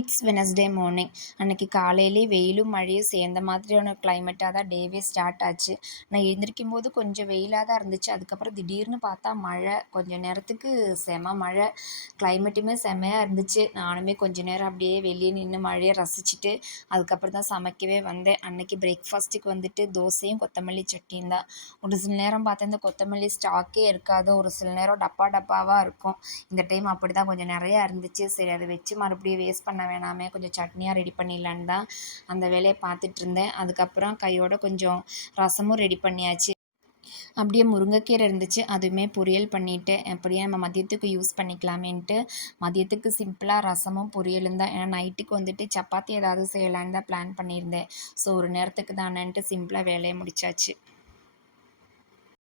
It's Wednesday morning. அன்னைக்கு காலையிலே வெயிலும் மழையும் சேர்ந்த மாதிரியான கிளைமேட்டாக தான் டேவே ஸ்டார்ட் ஆச்சு. நான் எழுந்திரிக்கும்போது கொஞ்சம் வெயிலாக தான் இருந்துச்சு. அதுக்கப்புறம் திடீர்னு பார்த்தா மழை. கொஞ்சம் நேரத்துக்கு செம மழை. கிளைமேட்டுமே செம்மையாக இருந்துச்சு. நானுமே கொஞ்ச நேரம் அப்படியே வெளியே நின்று மழையை ரசிச்சுட்டு அதுக்கப்புறம் தான் சமைக்கவே வந்தேன். அன்னைக்கு பிரேக்ஃபாஸ்ட்டுக்கு வந்துட்டு தோசையும் கொத்தமல்லி சட்னியும் தான். ஒரு சில நேரம் பார்த்தா இந்த கொத்தமல்லி ஸ்டாக்கே இருக்காது. ஒரு சில நேரம் டப்பா டப்பாவாக இருக்கும். இந்த டைம் அப்படி தான் கொஞ்சம் நிறையா இருந்துச்சு. சரி அதை வச்சு மறுபடியும் வேஸ்ட் பண்ண வேணாமே, கொஞ்சம் சட்னியாக ரெடி பண்ணிடலான்னு தான் அந்த வேலையை பார்த்துட்டு இருந்தேன். அதுக்கப்புறம் கையோட கொஞ்சம் ரசமும் ரெடி பண்ணியாச்சு. அப்படியே முருங்கைக்கீரை இருந்துச்சு, அதுவுமே பொரியல் பண்ணிவிட்டேன். அப்படியே நம்ம மதியத்துக்கு யூஸ் பண்ணிக்கலாமேன்ட்டு மதியத்துக்கு சிம்பிளாக ரசமும் பொரியலும் தான். ஏன்னா நைட்டுக்கு வந்துட்டு சப்பாத்தி ஏதாவது செய்யலான்னு தான் பிளான் பண்ணியிருந்தேன். ஸோ ஒரு நேரத்துக்கு தானேன்ட்டு சிம்பிளாக வேலையை முடிச்சாச்சு.